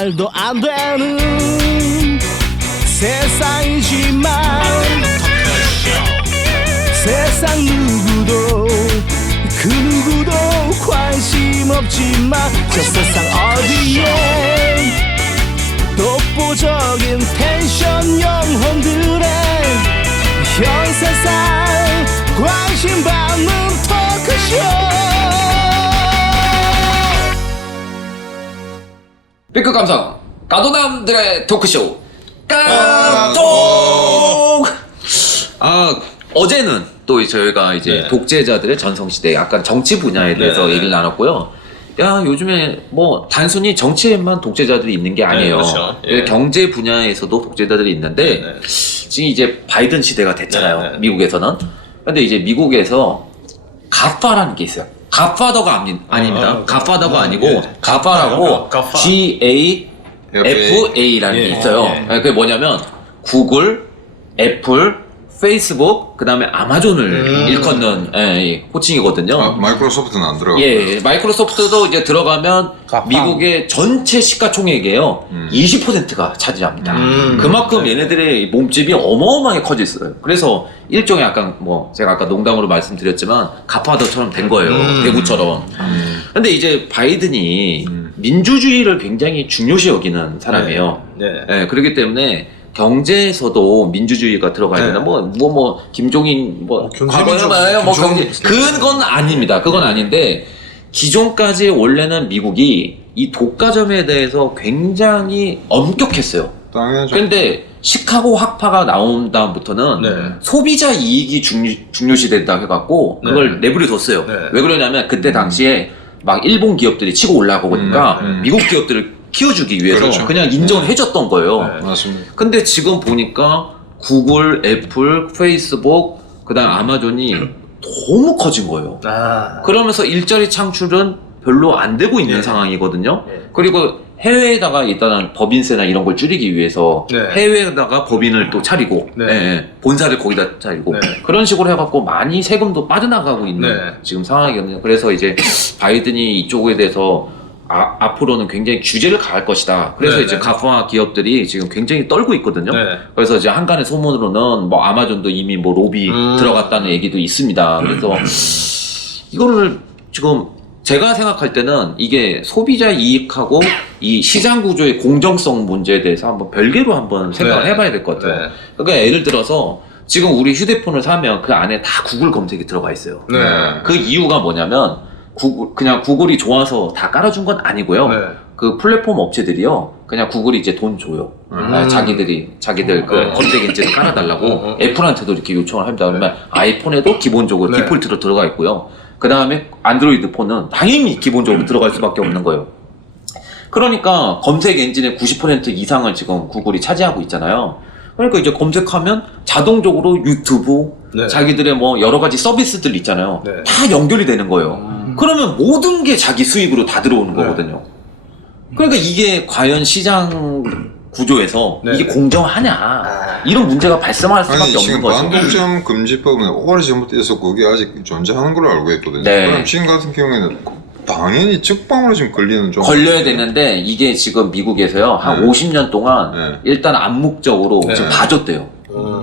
말도 안 되는 세상이지만 세상 누구도 그 누구도 관심 없지만 저 세상 어디에 독보적인 텐션 영혼들의 현 세상 관심 받는 토크쇼 B급 감성 까도남들의 토크쇼 까도 아 어제는 또 저희가 이제 네. 독재자들의 전성시대 약간 정치 분야에 대해서 네. 얘기를 나눴고요 야 요즘에 뭐 단순히 정치에만 독재자들이 있는 게 아니에요 그렇죠. 예. 경제 분야에서도 독재자들이 있는데 네. 지금 이제 바이든 시대가 됐잖아요 네, 네. 미국에서는 근데 이제 미국에서 가파라는 게 있어요 가파더가 아니, 아닙니다 아, 가파더가 아, 아니고 예. 가파라고 가파. G A F A라는 예, 게 있어요 예. 예, 그게 뭐냐면 구글 애플 페이스북 그 다음에 아마존을 음. 일컫는 예, 예, 호칭이거든요 아, 마이크로소프트는 안 들어가. 예, 예. 마이크로소프트도 이제 들어가면 가팡. 미국의 전체 시가총액이에요. 음. 20%가 차지합니다. 음. 그만큼 네. 얘네들의 몸집이 어마어마하게 커져 있어요. 그래서 일종의 약간 뭐 제가 아까 농담으로 말씀드렸지만 가파도처럼 된 거예요. 음. 대구처럼. 음. 근데 이제 바이든이 음. 민주주의를 굉장히 중요시 여기는 사람이에요. 네. 예, 그렇기 때문에 경제에서도 민주주의가 들어가야 네. 되나 뭐뭐 뭐 김종인 뭐 경제 과거에 말해요 뭐 경제 그건 아닙니다 그건 아닌데 기존까지 원래는 미국이 이 독과점에 대해서 굉장히 엄격했어요 당연하죠. 그런데 시카고 학파가 나온 다음부터는 네. 소비자 이익이 중요, 중요시 된다 해갖고 그걸 내버려뒀어요 네. 왜 그러냐면 그때 당시에 막 일본 기업들이 치고 올라가니까 음, 음. 미국 기업들을 키워주기 위해서 그렇죠. 그냥 인정을 해줬던 거예요 네. 맞습니다. 근데 지금 보니까 구글, 애플, 페이스북, 그다음 아마존이 너무 커진 거예요. 아. 그러면서 일자리 창출은 별로 안 되고 있는 네. 상황이거든요. 네. 그리고 해외에다가 일단은 법인세나 이런 걸 줄이기 위해서 네. 해외에다가 법인을 또 차리고 네. 예, 예, 본사를 거기다 차리고 네. 그런 식으로 해갖고 많이 세금도 빠져나가고 있는 네. 지금 상황이거든요. 그래서 이제 바이든이 이쪽에 대해서 아, 앞으로는 굉장히 규제를 가할 것이다. 그래서 네, 이제 네. 가파 기업들이 지금 굉장히 떨고 있거든요. 네. 그래서 이제 한간의 소문으로는 뭐 아마존도 이미 뭐 로비 음. 들어갔다는 얘기도 있습니다. 그래서 이거를 지금 제가 생각할 때는 이게 소비자 이익하고 이 시장 구조의 공정성 문제에 대해서 한번 별개로 한번 생각을 네. 해봐야 될 것 같아요. 네. 그러니까 예를 들어서 지금 우리 휴대폰을 사면 그 안에 다 구글 검색이 들어가 있어요. 네. 그 이유가 뭐냐면 구글 그냥 구글이 좋아서 다 깔아준 건 아니고요. 네. 그 플랫폼 업체들이요. 그냥 구글이 이제 돈 줘요. 음. 아, 자기들이 자기들 그 어. 검색 엔진을 깔아달라고 어, 어. 애플한테도 이렇게 요청을 합니다. 그러면 아이폰에도 기본적으로 네. 디폴트로 들어가 있고요. 그 다음에 안드로이드 폰은 당연히 기본적으로 들어갈 수밖에 없는 거예요. 그러니까 검색 엔진의 90% 이상을 지금 구글이 차지하고 있잖아요. 그러니까 이제 검색하면 자동적으로 유튜브, 네. 자기들의 뭐 여러 가지 서비스들 있잖아요. 네. 다 연결이 되는 거예요. 음. 그러면 모든 게 자기 수익으로 다 들어오는 네. 거거든요. 그러니까 이게 과연 시장 구조에서 네. 이게 공정하냐 아. 이런 문제가 발생할 수밖에 아니 없는 지금 거죠. 반독점 금지법은 오래전부터 있어 그게 아직 존재하는 걸로 알고 있거든요. 네. 그럼 지금 같은 경우에는 당연히 직방으로 지금 걸리는 좀 걸려야 되는데 이게 지금 미국에서요 한 네. 50년 동안 네. 일단 암묵적으로 네. 지금 봐줬대요.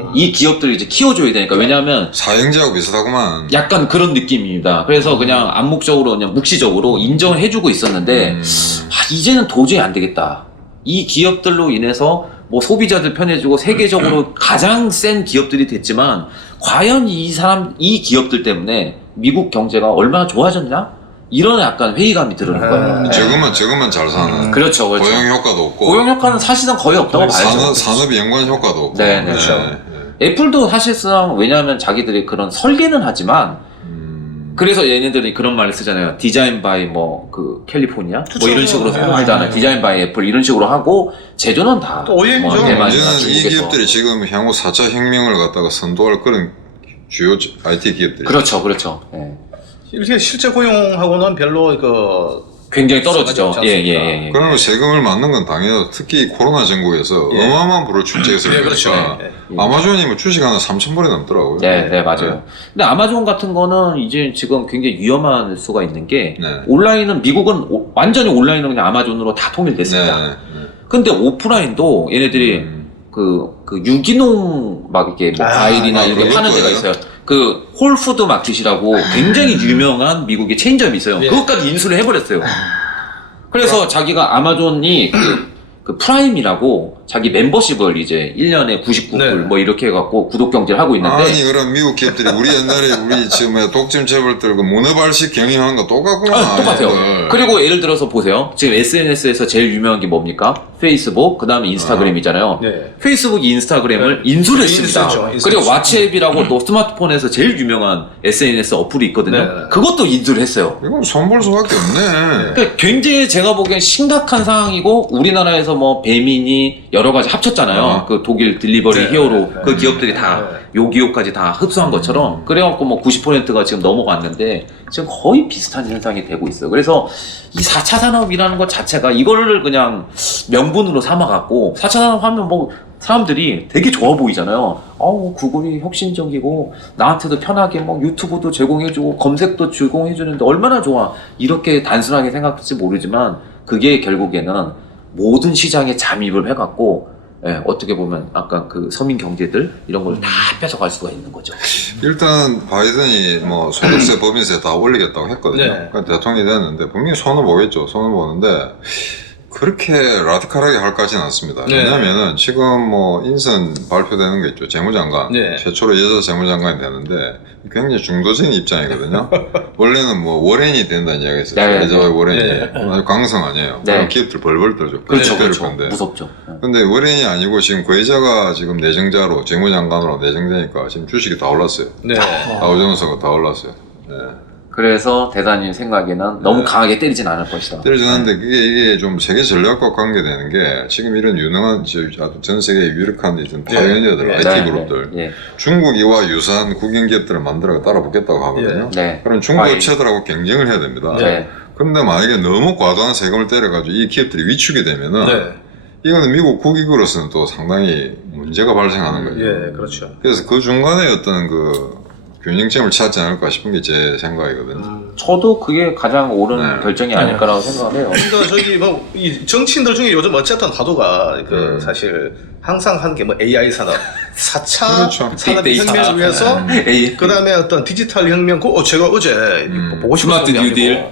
음. 이 기업들을 이제 키워줘야 되니까 왜냐하면 사형제하고 비슷하구만. 약간 그런 느낌입니다. 그래서 그냥 암묵적으로 그냥 묵시적으로 인정을 해주고 있었는데 음. 아, 이제는 도저히 안 되겠다. 이 기업들로 인해서 뭐 소비자들 편해지고 세계적으로 가장 센 기업들이 됐지만 과연 이 사람 이 기업들 때문에 미국 경제가 얼마나 좋아졌냐? 이런 약간 회의감이 드는 아, 거예요. 저것만 저것만 잘 사는 그렇죠, 그렇죠. 고용 효과도 없고 고용 효과는 사실은 거의 없다고 봐야죠. 산업 산업 연관 효과도 없고. 네, 네. 그렇죠. 애플도 사실상 왜냐하면 자기들이 그런 설계는 하지만 음. 그래서 얘네들이 그런 말을 쓰잖아요. 디자인 바이 뭐 그 캘리포니아 뭐 그쵸. 이런 식으로 네, 하잖아요. 네. 디자인 바이 애플 이런 식으로 하고 제조는 다 또 OEM 죠. 뭐 대만이나 문제는 이 중국에서 기업들이 지금 향후 4차 혁명을 갖다가 선도할 그런 주요 IT 기업들이 그렇죠, 그렇죠. 예. 이렇게 실제 고용하고는 별로 그 굉장히 떨어지죠. 예, 예, 않습니까? 예. 그러면 세금을 맞는 건 당연하죠. 특히 코로나 전국에서 예. 어마어마한 불을 출제해서 네, 그렇죠. 그러니까 예. 아마존이 뭐 주식 하나 3천 불이 넘더라고요. 네, 네, 맞아요. 근데 아마존 같은 거는 이제 지금 굉장히 위험한 수가 있는 게 네. 온라인은 미국은 오- 완전히 온라인은 그냥 아마존으로 다 네. 통일됐습니다. 네. 근데 오프라인도 얘네들이 음. 그, 그 유기농 막 이렇게 뭐 아, 과일이나 아, 이렇게 그런 파는 데가 거예요? 있어요. 그 홀푸드 마켓이라고 굉장히 유명한 미국의 체인점이 있어요. 예. 그것까지 인수를 해버렸어요. 그래서 자기가 아마존이 그, 그 프라임이라고 자기 멤버십을 이제 1년에 99불 네. 뭐 이렇게 해갖고 구독 경제를 하고 있는데 아니 그럼 미국 기업들이 우리 옛날에 우리 지금 뭐야, 독점 재벌 들고 문어발식 경영하는 거 똑같구나. 아, 똑같아요. 얘들. 그리고 예를 들어서 보세요. 지금 SNS에서 제일 유명한 게 뭡니까? 페이스북, 그 다음에 인스타그램이잖아요. 네. 페이스북, 인스타그램을 인수를 했습니다. 인수했죠. 인수했죠. 그리고 왓츠앱이라고 또 스마트폰에서 제일 유명한 SNS 어플이 있거든요. 네. 그것도 인수를 했어요. 이건 손볼 수밖에 없네. 그러니까 굉장히 제가 보기엔 심각한 상황이고 우리나라에서 뭐 배민이 여러 가지 합쳤잖아요. 어. 그 독일 딜리버리 네. 히어로 네. 그 기업들이 다 네. 요기요까지 다 흡수한 것처럼 그래갖고 뭐 90%가 지금 넘어갔는데 지금 거의 비슷한 현상이 되고 있어요. 그래서 이 4차 산업이라는 것 자체가 이거를 그냥 명분으로 삼아갖고 4차 산업 하면 뭐 사람들이 되게 좋아 보이잖아요. 어우 구글이 혁신적이고 나한테도 편하게 뭐 유튜브도 제공해주고 검색도 제공해주는데 얼마나 좋아 이렇게 단순하게 생각할지 모르지만 그게 결국에는 모든 시장에 잠입을 해갖고 예, 어떻게 보면 아까 그 서민 경제들 이런 걸 다 뺏어갈 수가 있는 거죠. 일단 바이든이 뭐 소득세 법인세 다 올리겠다고 했거든요. 네. 그러니까 대통령이 됐는데 분명히 손을 보겠죠. 손을 보는데 그렇게 라디칼하게 할 것같지는 않습니다. 네. 왜냐하면은 지금 뭐 인선 발표되는 거 있죠. 재무장관 네. 최초로 여자 재무장관이 되는데 굉장히 중도적인 입장이거든요. 원래는 뭐 워렌이 된다는 이야기가 있었어요. 네, 여자의 네. 워렌이 네. 아주 강성 아니에요. 네. 기업들 벌벌 떨죠. 그렇죠, 그렇죠. 건데. 무섭죠. 예. 근데 워렌이 아니고 지금 그 여자가 지금 내정자로 재무장관으로 내정되니까 지금 주식이 다 올랐어요. 네. 다우존스가 다 올랐어요. 네. 그래서 대단히 생각에는 너무 네. 강하게 때리진 않을 것이다. 때려주는데 그게 이게 좀 세계 전략과 관계되는 게 지금 이런 유능한 전 세계 유력한 이런 파이어니어들 네. IT 네, 그룹들 네, 중국이와 유사한 국영 기업들을 만들어 따라 붙겠다고 하거든요. 네. 그럼 중국. 업체들하고 경쟁을 해야 됩니다. 네. 네. 그런데 만약에 너무 과도한 세금을 때려가지고 이 기업들이 위축이 되면은 네. 이거는 미국 국익으로서는 또 상당히 문제가 발생하는 거죠. 예, 그렇죠. 그래서 그 중간에 어떤 그 균형점을 찾지 않을까 싶은 게 제 생각이거든요. 음. 저도 그게 가장 옳은 네. 결정이 아닐까라고 생각을 해요. 그러니까 저기 뭐 이 정치인들 중에 요즘 어쨌든 화두가 그 음. 사실 항상 하는 게 뭐 AI 산업, 4차 그렇죠. 산업. 혁명을 위해서 에이, 그 다음에 어떤 디지털 혁명, 그, 어, 제가 어제 음. 보고 싶었던 스마트 뉴딜.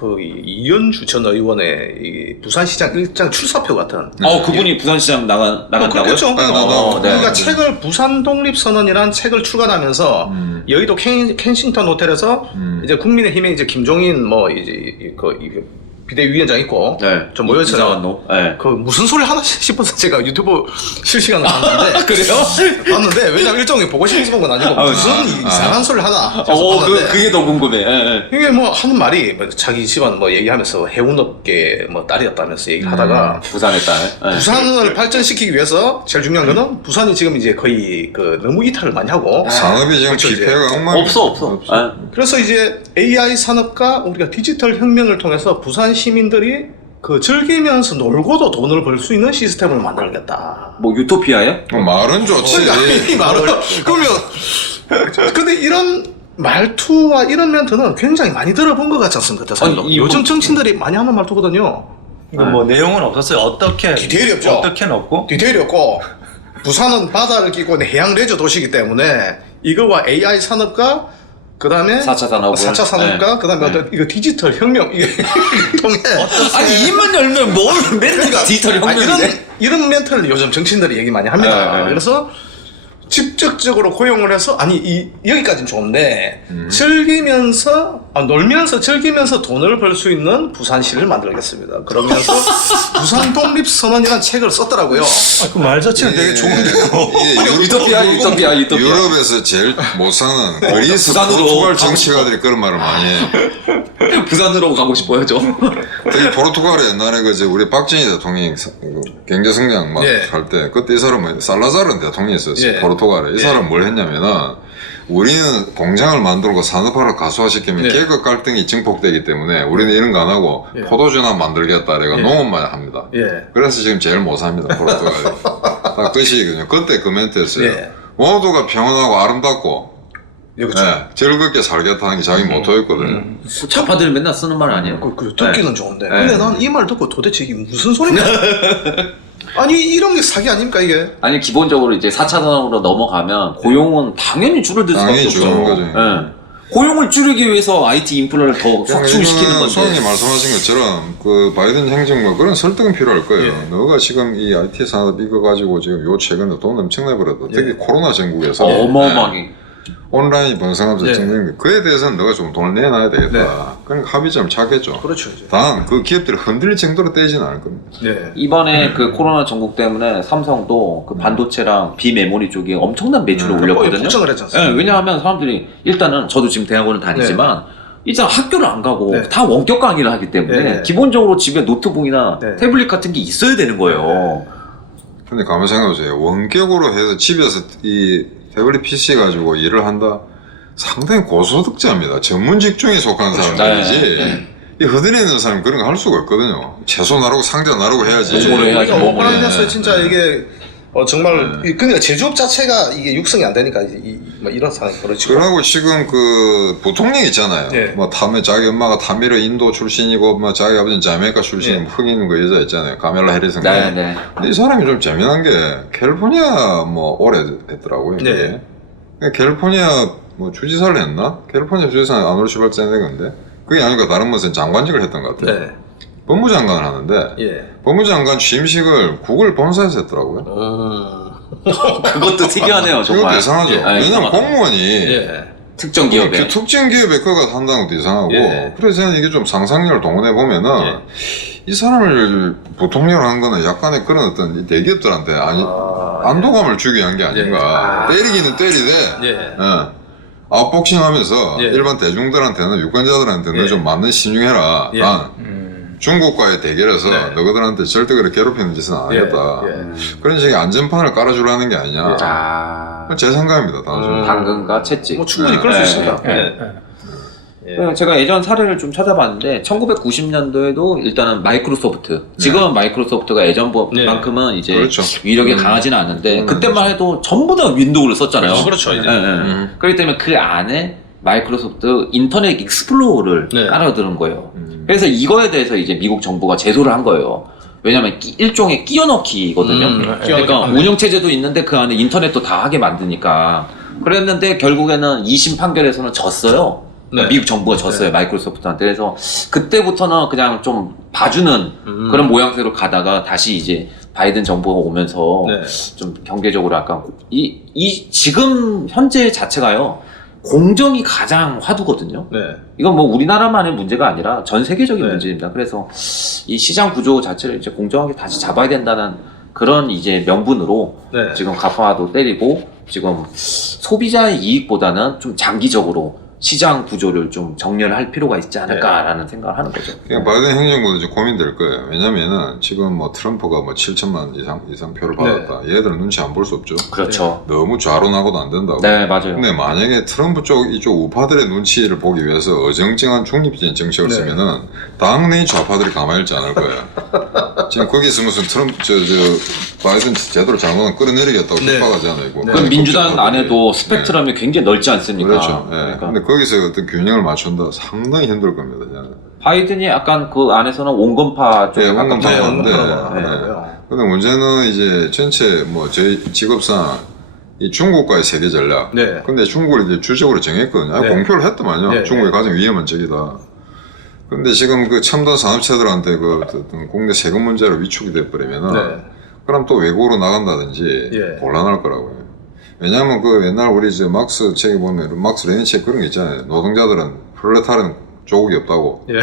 그 이- 이현주 전 의원의 이 부산시장 일장 출사표 같은 어 그분이 부산시장 나가 나간다고요? 그렇죠. 아, 나도. 어, 네. 그러니까 책을 부산 독립 선언이란 책을 출간하면서 음. 여의도 켄, 켄싱턴 호텔에서 음. 이제 국민의힘에 이제 김종인 뭐 이제 이- 그 이- 비대위원장 있고 네. 좀 모여서 이상한 놈. 네. 그 무슨 소리 하나 싶어서 제가 유튜브 실시간으로 봤는데 그래요? 봤는데 왜냐면 일종의 보고 싶어서 본건 아니고 아, 무슨 아, 이상한 아. 소리를 하나 어, 그, 봤는데 그게 더 궁금해. 예, 예. 이게 뭐 하는 말이 뭐 자기 집안 뭐 얘기하면서 해운업계 뭐 딸이었다면서 얘기를 하다가 부산의 딸. 예. 부산을 발전시키기 위해서 제일 중요한 거는 부산이 지금 이제 거의 그 너무 이탈을 많이 하고 산업이 지금 그렇죠, 이제. 피폐가 엉망 없어, 없어. 예. 그래서 이제 AI 산업과 우리가 디지털 혁명을 통해서 부산 시 민들이 그 즐기면서 놀고도 돈을 벌 수 있는 시스템을 만들겠다. 뭐 유토피아예요? 뭐 말은 좋지. 이 말은 그러면 근데 이런 말투와 이런 멘트는 굉장히 많이 들어본 것 같지 않습니까? 아니, 이 요즘 뭐- 정치인들이 많이 하는 말투거든요. 이거 뭐 내용은 없었어요. 어떻게 디테일이 없죠. 어떻게는 없고 디테일이 없고 부산은 바다를 끼고 해양 레저 도시이기 때문에 이거와 AI 산업과 그 다음에 4차 산업은. 4차 산업과 네. 그 다음에 어떤 이거 디지털 혁명 이게 통해 아니, 입만 열면 뭘 멘트가 디지털 아니, 이런, 혁명인데? 이런 멘트를 요즘 정치인들이 얘기 많이 합니다. 네, 네. 그래서 직접적으로 고용을 해서 아니 이 여기까지는 좋은데 음. 즐기면서 아, 놀면서 즐기면서 돈을 벌 수 있는 부산시를 만들겠습니다. 그러면서 부산 독립 선언이라는 책을 썼더라고요. 그말 자체는 되게 좋은데요. 이게 유토피아, 유토피아, 유토피아. 유럽에서 제일 못 사는 그리스, 부산으로 포르투갈 정치가들이 그런 말을 많이 해요. 부산으로 가고 싶어요, 저. 특히 포르투갈에 옛날에 그저 우리 박정희 대통령이 사- 그 경제 성장 막 예. 할때 그때 이 사람은 살라자르는 대통령이었어요. 예. 포르투갈에 이 예. 사람 뭘 했냐면은 우리는 공장을 만들고 산업화를 가수화시키면 예. 계급 갈등이 증폭되기 때문에 우리는 이런 거 안 하고 예. 포도주나 만들겠다 그래가 예. 농업만 합니다. 예. 그래서 지금 제일 못 삽니다 포르투갈이. 딱 끝이거든요. 그때 그 멘트였어요. 예. 모두가 평온하고 아름답고 그렇죠. 예, 즐겁게 살겠다 하는 게 자기 모토였거든요. 음. 좌파들 맨날 쓰는 말 아니에요? 그, 그 듣기는 좋은데. 네. 근데 난 이 말 듣고 도대체 이게 무슨 소리냐? 아니 이런 게 사기 아닙니까 이게? 아니 기본적으로 이제 4차 산업으로 넘어가면 고용은 당연히 줄어들 수밖에 당연히 없죠. 줄어든 거죠. 예. 고용을 줄이기 위해서 IT 인프라를 더 확충시키는 건데. 소장님 말씀하신 것처럼 그 바이든 행정부 그런 설득은 필요할 거예요. 예. 너가 지금 이 IT 산업 이거 가지고 지금 요 최근에 돈 엄청나게 벌었다. 특히 코로나 전국에서 예. 어마어마하게. 온라인 번성하면서 예. 증명된 거. 그에 대해서는 너가 좀 돈을 내놔야 되겠다. 네. 그러니까 합의점을 찾겠죠. 그렇죠 이제. 단 그 기업들이 흔들릴 정도로 떼지는 않을 겁니다. 네. 이번에 그 코로나 전국 때문에 삼성도 그 반도체랑 비메모리 쪽에 엄청난 매출을 음, 올렸거든요. 폭정을 했지 않습니까? 예, 왜냐하면 사람들이 일단은 저도 지금 대학원을 다니지만 일단 학교를 안 가고 네. 다 원격 강의를 하기 때문에 네. 기본적으로 집에 노트북이나 네. 태블릿 같은 게 있어야 되는 거예요. 근데 가만 생각해보세요. 원격으로 해서 집에서 이 태블릿 PC 가지고 일을 한다? 상당히 고소득자입니다. 전문 직종에 속한 그렇죠. 사람들이지. 네, 네. 이 허드렛 있는 사람이 그런 거 할 수가 없거든요. 채소 나르고 상자 나르고 해야지. 그렇죠. 해야지. 그러니까 뭐, 오프라인에서 네. 진짜 이게 어, 정말 네. 이- 그러니까 제조업 자체가 이게 육성이 안 되니까 이, 이, 뭐 이런 상황이 벌어지고. 그러고 지금 그 부통령 있잖아요. 예. 뭐 타메 자기 엄마가 타미르 인도 출신이고 뭐 자기 아버지는 자메이카 출신 예. 뭐 흑인 그 여자 있잖아요. 카멜라 해리슨. 네, 네. 근데 이 사람이 좀 재미난 게 캘리포니아 뭐 오래 했더라고요. 이게. 네. 근데 캘리포니아 뭐 주지사를 했나? 캘리포니아 주지사는 아노르 시발젠데인데 그게 아니고 다른 무슨 장관직을 했던 것 같아요. 네. 법무장관을 하는데 예. 법무장관 취임식을 구글 본사에서 했더라고요. 음. 그것도 특이하네요, 이거 정말. 이상하죠. 예, 왜냐면 이상하다. 공무원이 예. 특정 기업에. 그 특정 기업에 그가 한다는 것도 이상하고 예. 그래서 저는 이게 좀 상상력을 동원해 보면은 예. 이 사람을 부통령을 한 거는 약간의 그런 어떤 이 대기업들한테 아니 아, 안도감을 주기 위한 게 아닌가 아. 때리기는 때리되 예. 예. 아웃복싱 하면서 예. 일반 대중들한테는 유권자들한테는 예. 좀 맞는 신중해라 예. 난 음. 중국과의 대결에서 네. 너희들한테 절대 그렇게 괴롭히는 짓은 안 하겠다 예. 음. 그런 식의 안전판을 깔아주라는 게 아니냐 아. 제 생각입니다 단순히 음. 당근과 채찍. 뭐 충분히 네. 그럴 수 네. 있습니다. 네. 예. 그 제가 예전 사례를 좀 찾아봤는데 1990년도에도 일단은 마이크로소프트 지금은 마이크로소프트가 예전만큼은 이제 그렇죠. 위력이 음. 강하지는 않은데 음. 그때만 해도 전부 다 윈도우를 썼잖아요. 그렇죠 이제. 예, 예. 음. 그렇기 때문에 그 안에 마이크로소프트 인터넷 익스플로어를 네. 깔아두는 거예요. 음. 그래서 이거에 대해서 이제 미국 정부가 제소를 한 거예요. 왜냐면 끼- 일종의 끼워넣기거든요. 음, 그러니까 끼워넣기. 운영체제도 있는데 그 안에 인터넷도 다 하게 만드니까. 그랬는데 결국에는 2심 판결에서는 졌어요. 네. 미국 정부가 졌어요. 마이크로소프트한테. 그래서 그때부터는 그냥 좀 봐주는 음. 그런 모양새로 가다가 다시 이제 바이든 정부가 오면서 네. 좀 경제적으로 약간 이, 이 지금 현재 자체가요. 공정이 가장 화두거든요. 네. 이건 뭐 우리나라만의 문제가 아니라 전 세계적인 네. 문제입니다. 그래서 이 시장 구조 자체를 이제 공정하게 다시 잡아야 된다는 그런 이제 명분으로 네. 지금 가파도 때리고 지금 소비자의 이익보다는 좀 장기적으로 시장 구조를 좀 정렬할 필요가 있지 않을까라는 생각을 하는 거죠. 그냥 바이든 행정부도 이제 고민될 거예요. 왜냐면은 지금 뭐 트럼프가 뭐 7천만 이상 이상 표를 네. 받았다. 얘들은 눈치 안 볼 수 없죠. 그렇죠. 너무 좌로 나고도 안 된다고. 네, 맞아요. 근데 만약에 트럼프 쪽 이쪽 우파들의 눈치를 보기 위해서 어정쩡한 중립적인 정책을 네. 쓰면은 당내 좌파들이 가만히 있지 않을 거예요. 지금 거기서 무슨 트럼프 저 저 바이든 제대로 잘못하면 끌어내리겠다고 네. 이거. 네. 그럼 민주당. 안에도 네. 스펙트럼이 굉장히 넓지 않습니까? 그렇죠. 예. 그러니까 근데 거기서 어떤 균형을 맞춘다 상당히 힘들 겁니다. 저는. 바이든이 약간 그 안에서는 온건파 쪽에 네, 가깝다고 온건파 네, 네. 근데 문제는 이제 전체 뭐 저희 직업상 이 중국과의 세계 전략. 네. 근데 중국을 이제 주적으로 정했거든요. 아, 네. 공표를 했더만요. 네, 중국이 네. 가장 위험한 적이다. 근데 지금 그 첨단 산업체들한테 그 어떤 국내 세금 문제로 위축이 돼버리면은 네. 그럼 또 외국으로 나간다든지 예. 곤란할 거라고요. 왜냐하면 그 옛날 우리 저 막스 책에 보면 막스 레닌 책 그런 게 있잖아요. 노동자들은 프롤레타르는 조국이 없다고 예.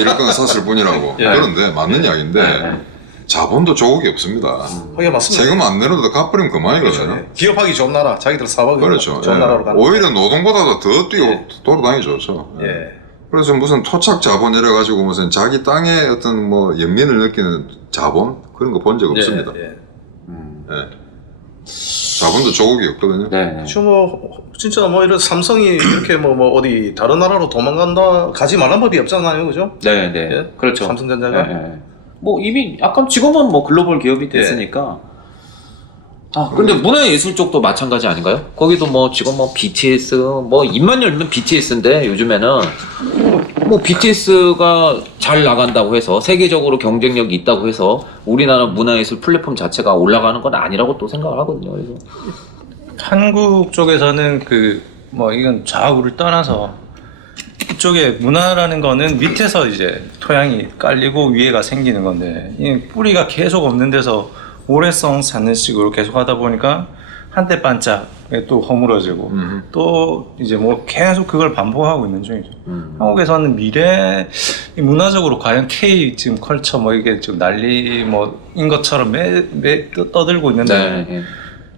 이럴 건 샀을 뿐이라고. 예. 그런데 맞는 이야기인데 네. 자본도 조국이 없습니다. 하게 맞습니다. 세금 안 내려도 갚으면 그만이거든요. 그렇죠. 예. 기업하기 좋은 나라, 자기들 사업하기 그렇죠. 좋은 예. 나라로 가는. 오히려 노동보다도 더 뛰고 예. 돌아다니 좋죠. 예. 그래서 무슨 토착 자본 이래가지고 무슨 자기 땅에 어떤 뭐 연민을 느끼는 자본 그런 거 본 적 없습니다. 예. 예. 음. 예. 자본도 조국이 없거든요. 네. 그렇죠. 뭐 진짜 뭐 이런 삼성이 이렇게 뭐, 뭐 어디 다른 나라로 도망간다 가지 말란 법이 없잖아요, 그죠? 네, 네. 예? 그렇죠. 삼성전자가. 예, 예. 뭐 이미 약간 지금은 뭐 글로벌 기업이 됐으니까 아, 근데 문화예술 쪽도 마찬가지 아닌가요? 거기도 뭐 지금 뭐 BTS 뭐 입만 열면 BTS인데 요즘에는 뭐 BTS가 잘 나간다고 해서 세계적으로 경쟁력이 있다고 해서 우리나라 문화예술 플랫폼 자체가 올라가는 건 아니라고 또 생각을 하거든요. 그래서 한국 쪽에서는 그 뭐 이건 좌우를 떠나서 이쪽에 문화라는 거는 밑에서 이제 토양이 깔리고 위에가 생기는 건데 이 뿌리가 계속 없는 데서 오래성 쌓는 식으로 계속 하다 보니까 한때 반짝에 또 허물어지고 음. 또 이제 뭐 계속 그걸 반복하고 있는 중이죠. 음. 한국에서는 미래 이 문화적으로 과연 K 지금 컬처 뭐 이게 지금 난리 뭐인 것처럼 매, 매 떠- 떠들고 있는데 네. 네.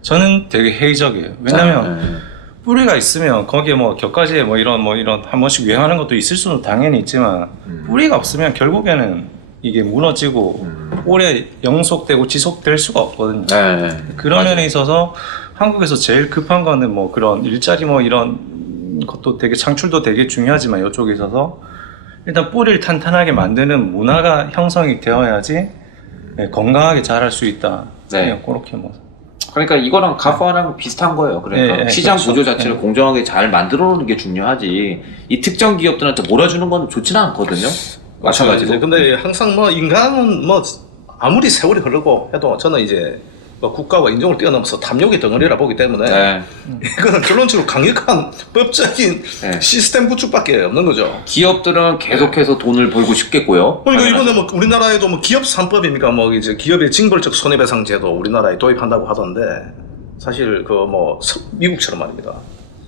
저는 되게 회의적이에요. 왜냐면 네. 뿌리가 있으면 거기에 뭐 격가지에 뭐 이런 뭐 이런 한 번씩 유행하는 것도 있을 수는 당연히 있지만 음. 뿌리가 없으면 결국에는 이게 무너지고 음. 오래 영속되고 지속될 수가 없거든요. 네. 네. 그런 맞아요. 면에 있어서 한국에서 제일 급한 거는 뭐 그런 일자리 뭐 이런 것도 되게 창출도 되게 중요하지만 이쪽에 있어서 일단 뿌리를 탄탄하게 만드는 문화가 형성이 되어야지 네, 건강하게 자랄 수 있다. 네. 그냥 그렇게 뭐. 그러니까 이거랑 가파랑 비슷한 거예요. 그러니까 예, 예, 시장 그렇죠. 구조 자체를 예. 공정하게 잘 만들어 놓는 게 중요하지. 이 특정 기업들한테 몰아주는 건 좋지는 않거든요. 마찬가지로. 근데 항상 뭐 인간은 뭐 아무리 세월이 흐르고 해도 저는 이제 뭐 국가와 인종을 뛰어넘어서 탐욕의 덩어리라 보기 때문에 네. 이거는 결론적으로 강력한 법적인 네. 시스템 구축밖에 없는 거죠. 기업들은 계속해서 돈을 벌고 싶겠고요. 그러니까. 이번에 뭐 우리나라에도 뭐 기업 3법입니까? 뭐 이제 기업의 징벌적 손해배상 제도 우리나라에 도입한다고 하던데 사실 그 뭐 미국처럼 말입니다.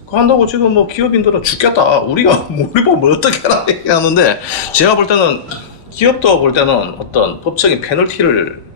그거 한다고 지금 뭐 기업인들은 죽겠다. 우리가 우리 보면 어떻게 하나 하는데 제가 볼 때는 기업도 볼 때는 어떤 법적인 페널티를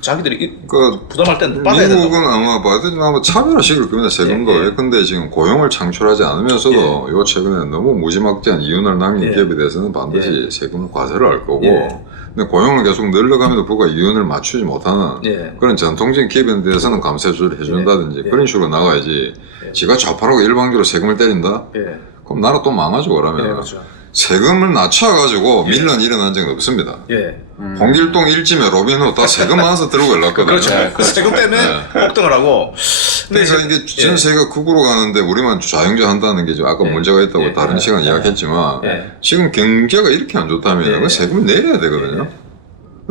자기들이 이- 그 부담할 때는 받아야 된다. 미국은 아마 봐도 아마 차별화시킬 겁니다 세금도 예, 예. 근데 지금 고용을 창출하지 않으면서도 예. 요 최근에 너무 무지막지한 이윤을 남긴 예. 기업에 대해서는 반드시 세금을 과세를 할 거고 예. 근데 고용을 계속 늘려가면도 불구하고 이윤을 맞추지 못하는 예. 그런 전통적인 기업에 대해서는 감세 조절을 해준다든지 예. 예. 그런 식으로 나가야지 예. 지가 좌파라고 일방적으로 세금을 때린다? 예. 그럼 나라 또 망하죠 예, 그러면 그렇죠. 세금을 낮춰가지고 밀런 일어난 적은 없습니다 예. 음. 홍길동 일집에 로빈후 다 세금 많아서 들고 연락거든요 그렇죠. 그 세금 때문에 네. 폭등을 하고. 이제- 이게 전 세계가 극으로 가는데 우리만 좌영좌 한다는 게 지금 아까 예. 문제가 있다고 예. 다른 예. 시간에 예. 이야기했지만 예. 지금 경제가 이렇게 안 좋다면 예. 그 세금을 내려야 되거든요.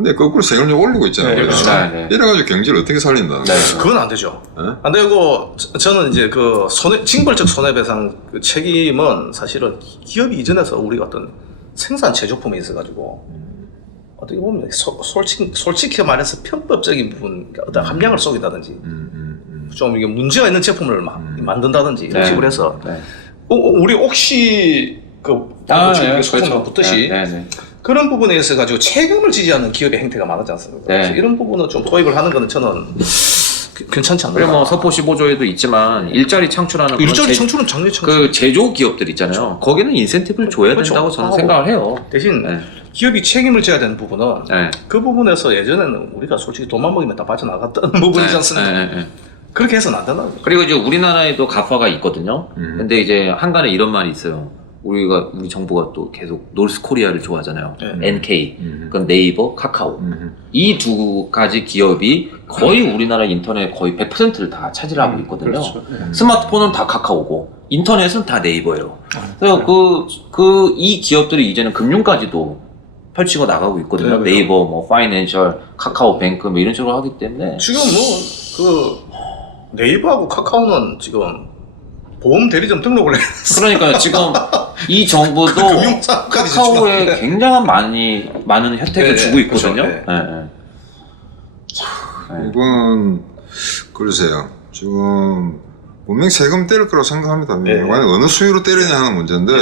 근데 거꾸로 세금을 좀 올리고 있잖아요. 네, 우리가. 그렇죠. 네, 네. 이래가지고 경제를 어떻게 살린다는 네. 거예요. 그건 안 되죠. 예? 안 되고 저- 저는 이제 그 손해 징벌적 손해배상 그 책임은 사실은 기업이 이전에서 우리가 어떤 생산 제조품에 있어 가지고 어떻게 보면 소- 솔직, 솔직히 말해서 편법적인 부분 그러니까 어떤 함량을 쏘긴다든지 음, 음, 음. 좀 이게 문제가 있는 제품을 막 음. 만든다든지 이런 네. 식으로 해서 네. 어, 어, 우리 혹시 그 아, 네, 소품 그렇죠. 붙듯이 네, 네, 네. 그런 부분에 있어 가지고 책임을 지지 않는 기업의 행태가 많았지 않습니까? 네. 그래서 이런 부분은 좀 도입을 하는 거는 저는 그- 괜찮지 않나. 그리고 뭐 서포 15조에도 있지만 일자리 창출하는 그런 일자리 제- 창출은 장려 창출. 그 제조 기업들 있잖아요. 거기는 인센티브를 줘야 그렇죠. 된다고 저는 하고. 생각을 해요. 대신 네. 기업이 책임을 져야 되는 부분은 네. 그 부분에서 예전에는 우리가 솔직히 돈만 먹이면 다 빠져나갔던 부분이지 않습니까? 네, 네, 네. 그렇게 해서는 안 된다는 거죠. 그리고 이제 우리나라에도 가파가 있거든요. 음. 근데 이제 한간에 이런 말이 있어요. 우리가 우리 정부가 또 계속 노스 코리아를 좋아하잖아요. 네. NK, 음. 그건 네이버, 카카오. 음. 이 두 가지 기업이 거의 우리나라 인터넷 거의 100%를 다 차지하고 있거든요. 그렇죠. 스마트폰은 다 카카오고 인터넷은 다 네이버예요. 아, 그래서 그, 그, 이 기업들이 이제는 금융까지도 펼치고 나가고 있거든요. 네, 네, 이버 뭐 파이낸셜, 카카오뱅크 뭐 이런 식으로 하기 때문에 지금 뭐 그 네이버하고 카카오는 지금 보험 대리점 등록을 해. 그러니까 지금 이 정부도 금융사까지 카카오에. 굉장한 많이 많은 혜택을 네, 주고 네, 있거든요. 그렇죠. 네, 네. 네. 이건 글쎄요. 지금 분명 세금 때릴 거라고 생각합니다. 네. 만약 어느 수위로 때리냐 하는 문제인데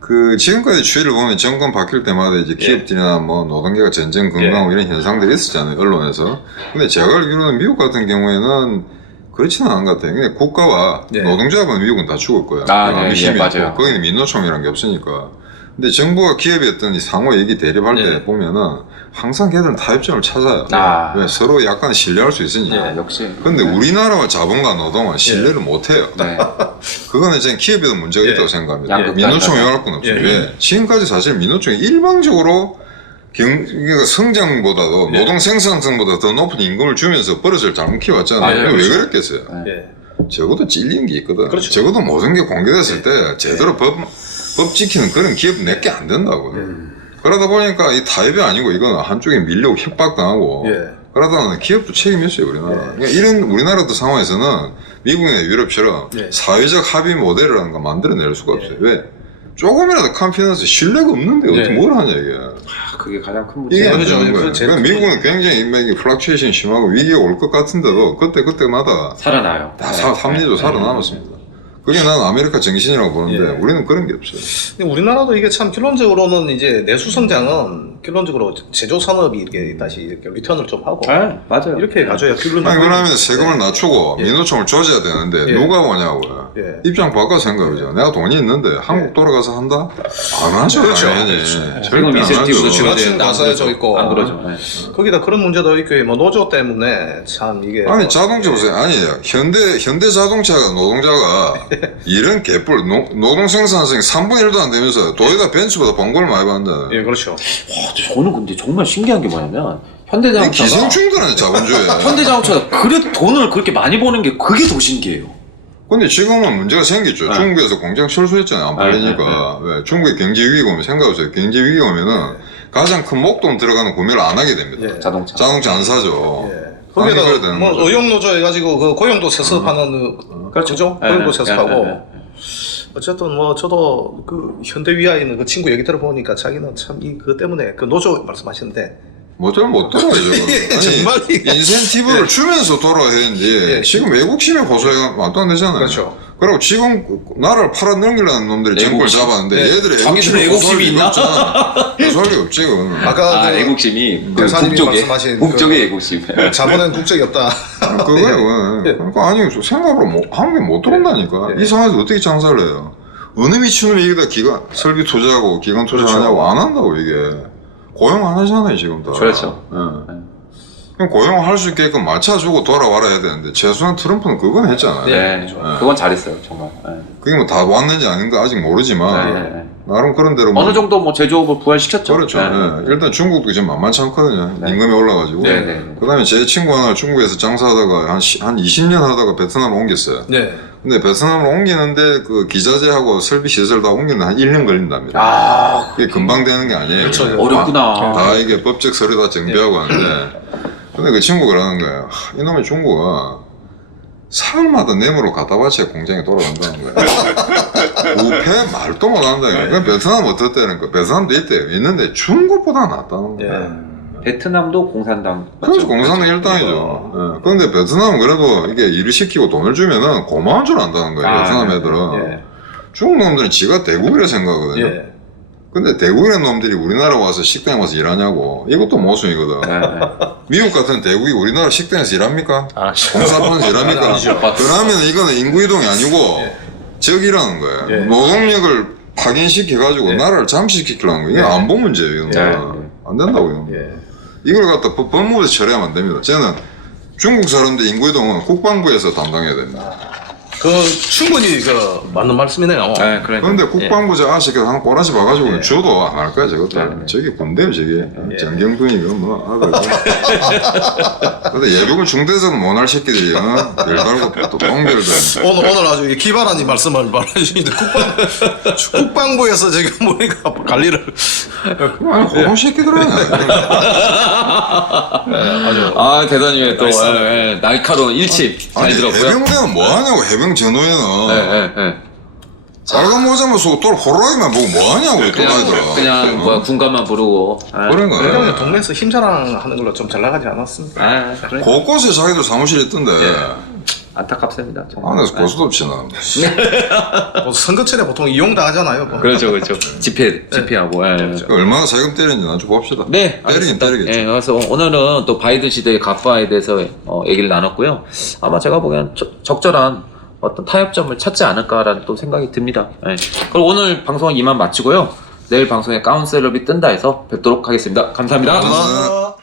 그 지금까지 추이를 보면 정권 바뀔 때마다 이제 기업들이나 뭐 노동계가 전쟁 건강하고 이런 현상들이 있었잖아요 언론에서. 근데 제가 알기로는 미국 같은 경우에는 그렇지는 않은 것 같아요. 근데 국가와 네. 노동조합은 미국은 다 죽을 거예요. 아, 그 네, 힘이 예, 맞아요. 있고 거기는 민노총이라는 게 없으니까. 근데 정부와 기업의 어떤 이 상호 얘기 대립할 때 네. 보면은 항상 걔들은 타협점을 찾아요. 아. 왜 서로 약간 신뢰할 수 있으니까. 네, 역시. 근데 우리나라와 자본과 노동은 신뢰를 못 해요. 네. 그거는 저는 기업에도 문제가 예. 있다고 생각합니다. 민노총. 영할 건 없어요. 예. 왜? 지금까지 사실 민노총이 일방적으로 경, 성장보다도 예. 노동 생산성보다 더 높은 임금을 주면서 버릇을 잘못 키웠잖아요. 맞아요. 왜 그렇죠. 그랬겠어요? 예. 적어도 찔리는 게 있거든. 그렇죠. 적어도 모든 게 공개됐을 때 제대로 법, 법 지키는 그런 기업 내게 안 된다고. 그러다 보니까 이 타협이 아니고 이건 한쪽에 밀려고 협박당하고 예. 그러다는 기업도 책임이 있어요 우리나라. 예. 그러니까 이런 우리나라도 상황에서는 미국이나 유럽처럼 예. 사회적 합의 모델이라는 거 만들어낼 수가 없어요. 왜? 조금이라도 컨피던스 신뢰가 없는데 어떻게 예. 뭘 하냐 이게. 아, 그게 가장 큰 이게 문제예요. 안. 되는 거예요. 그러니까 큰 미국은 굉장히 인맥이 플락츄에이션 심하고 위기가 올 것 같은데도 그때 그때마다 살아나요. 다 네. 사, 합리적으로 살아남았습니다. 그게 난 아메리카 정신이라고 보는데 예. 우리는 그런 게 없어요. 근데 우리나라도 이게 참 결론적으로는 이제 내수 성장은 결론적으로 제조 산업이 이렇게 다시 이렇게 리턴을 좀 하고 네, 맞아요. 이렇게 가져야 결론적으로 아니 그러면 세금을 낮추고 예. 민노총을 조져야 되는데 예. 누가 오냐고요. 예. 입장 바꿔 생각이죠. 내가 돈이 있는데 한국 돌아가서 한다? 안 하죠. 그렇죠. 당연히. 그렇죠. 절대 세금 안 인센티브도 안 가사에서 그러죠. 있고. 안 그러죠. 네. 거기다 그런 문제도 있고 뭐 노조 때문에 참 이게 아니 뭐- 자동차 보세요. 아니 현대 현대 자동차가 노동자가 이런 개뿔 노, 노동 생산성이 3분의 1도 안 되면서 도요타 벤츠보다 번거를 많이 받는다. 예 그렇죠 와, 저는 근데 정말 신기한 게 뭐냐면 이 현대자동차가 기생충들은 자본주의. 현대자동차가 그래 돈을 그렇게 많이 버는 게 그게 더 신기해요. 근데 지금은 문제가 생겼죠. 네. 중국에서 공장 철수했잖아요. 안 팔리니까. 왜? 중국에 경제 위기가 오면 생각해보세요. 경제 위기가 오면은 가장 큰 목돈 들어가는 구매를 안 하게 됩니다. 예. 자동차. 자동차 안 사죠. 예. 당연히 그래야 거기에다 되는 뭐 거죠. 의용 노조 해가지고 그 고용도 세습하는 그 그렇죠 예, 고용도 예, 세습하고 예, 예. 어쨌든 뭐 저도 그 현대 위아에 있는 그 친구 얘기 들어보니까 자기는 참 이 그 때문에 그 노조 말씀하시는데 뭐잘 못 돌아요, 저거. 정말 이게- 인센티브를 주면서 돌아야 되는지, 예. 지금 외국심에 고소해가 말도 안 되잖아요. 그렇죠. 그리고 지금 나라를 팔아 넘기려는 놈들이 정권을 애국심. 잡았는데, 예. 얘들이 자기들 애국심이 있나? 고소할 게 없지, 그건. 아까 아, 그 애국심이 그 변사님이 북쪽에 말씀하신 북쪽의 그- 애국심. 자본은 국적이 없다 그거예요, 그건. 그러니까 아니, 생각으로 뭐, 한국에 못 들어온다니까. 예. 이 상황에서 어떻게 장사를 해요? 어느 미친놈이 여기다 기관, 설비 투자하고 기관 투자하냐고 안 한다고, 이게. 고용 안 하잖아요, 지금 다. 그렇죠. 예. 그럼 고용할 수 있게끔 맞춰주고 돌아와라 해야 되는데, 최소한 트럼프는 그건 했잖아요. 네, 그건 잘했어요 정말. 네. 그게 뭐 다 왔는지 아닌가 아직 모르지만, 네, 네. 나름 그런 대로 뭐 어느 정도 뭐 제조업을 부활시켰죠. 그렇죠. 네. 예. 일단 중국도 지금 만만치 않거든요. 네. 임금이 올라가지고. 네, 네, 네. 그 다음에 제 친구 하나 중국에서 장사하다가 한, 시- 한 20년 하다가 베트남으로 옮겼어요. 네 근데 베트남으로 옮기는데 그 기자재하고 설비 시설 다 옮기는데 한 1년 걸린답니다. 아 이게 금방 되는 게 아니에요. 그렇죠. 그냥. 어렵구나. 다, 다 이게 법적 서류 다 정비하고 하는데. 근데 그 친구가 그러는 거예요. 하, 이놈의 중국은 사흘마다 뇌물을 갖다 바쳐야 공장이 돌아간다는 거예요. 우패 말도 못 한다니까. 그 베트남 어떻다는 거. 베트남도 있대요. 있는데 중국보다 낫다는 거예요. 예. 베트남도 공산당. 그래서? 공산당 일당이죠. 예. 그런데 베트남은 그래도 이게 일을 시키고 돈을 주면은 고마운 줄 안다는 거예요. 아, 베트남 네, 애들은. 예. 중국 놈들은 지가 대국이라 생각하거든요. 예. 근데 대국이라는 놈들이 우리나라 와서 식당에 와서 일하냐고. 이것도 모순이거든. 네, 네. 미국 같은 대국이 우리나라 식당에서 일합니까? 아, 공사판에서 일합니까? 아니죠. 그러면 이거는 인구 이동이 아니고 예. 적이라는 거예요. 예. 노동력을 파견시켜가지고 예. 나라를 잠식시키려는 거예요. 이건 예. 안보 문제예요. 예. 안 된다고 이건. 예. 이걸 갖다 법- 법무부에서 처리하면 안 됩니다. 저는 중국 사람들 인구 이동은 국방부에서 담당해야 됩니다. 그 충분히 그 맞는 말씀이네요 네, 그러니까. 그런데 국방부 저 아저씨가 한 꼬라지 봐가지고 예. 줘도 안 할 거야 저것도. 네, 네. 저게 군대요 저게. 예. 정경돈이고 뭐 아들. 근데 예비군 중대에서는 못할 새끼들이 어? 별 달고 또 똥별도. 오늘 오늘 아주 기발한 이 말씀을 말해주시는데 국방 국방부에서 지금 우리가 관리를 아니 호동 새끼들 아니야. 아 대단히 또 예, 예, 날카로운 일침 잘 아니 들었고요. 해병대는 뭐 하냐고 해병 전후에는. 예, 예, 예. 빨간 모자만 쓰고 또 호랑이만 보고 뭐 하냐고 또 그냥 아이들아. 그냥 뭐 군가만 부르고. 아, 그런 거야. 왜냐면 동네에서 힘자랑 하는 걸로 좀 잘 나가지 않았습니까? 아, 그래. 곳곳에 자기들 사무실 있던데. 안타깝습니다. 정말. 안에서 고스톱 치나. 뭐 선거철에 보통 이용당하잖아요. 뭐. 그렇죠, 그렇죠. 집회, 집회하고. 예. 그 얼마나 세금 때리는지 나중 봅시다. 네, 때리긴 알겠습니다. 때리겠죠. 예, 그래서 오늘은 또 바이든 시대의 가파에 대해서 어, 얘기를 나눴고요. 아마 제가 보기엔 적- 적절한 어떤 타협점을 찾지 않을까라는 또 생각이 듭니다. 예. 그럼 오늘 방송은 이만 마치고요. 내일 방송에 가운셀럽이 뜬다 해서 뵙도록 하겠습니다 감사합니다. 감사합니다.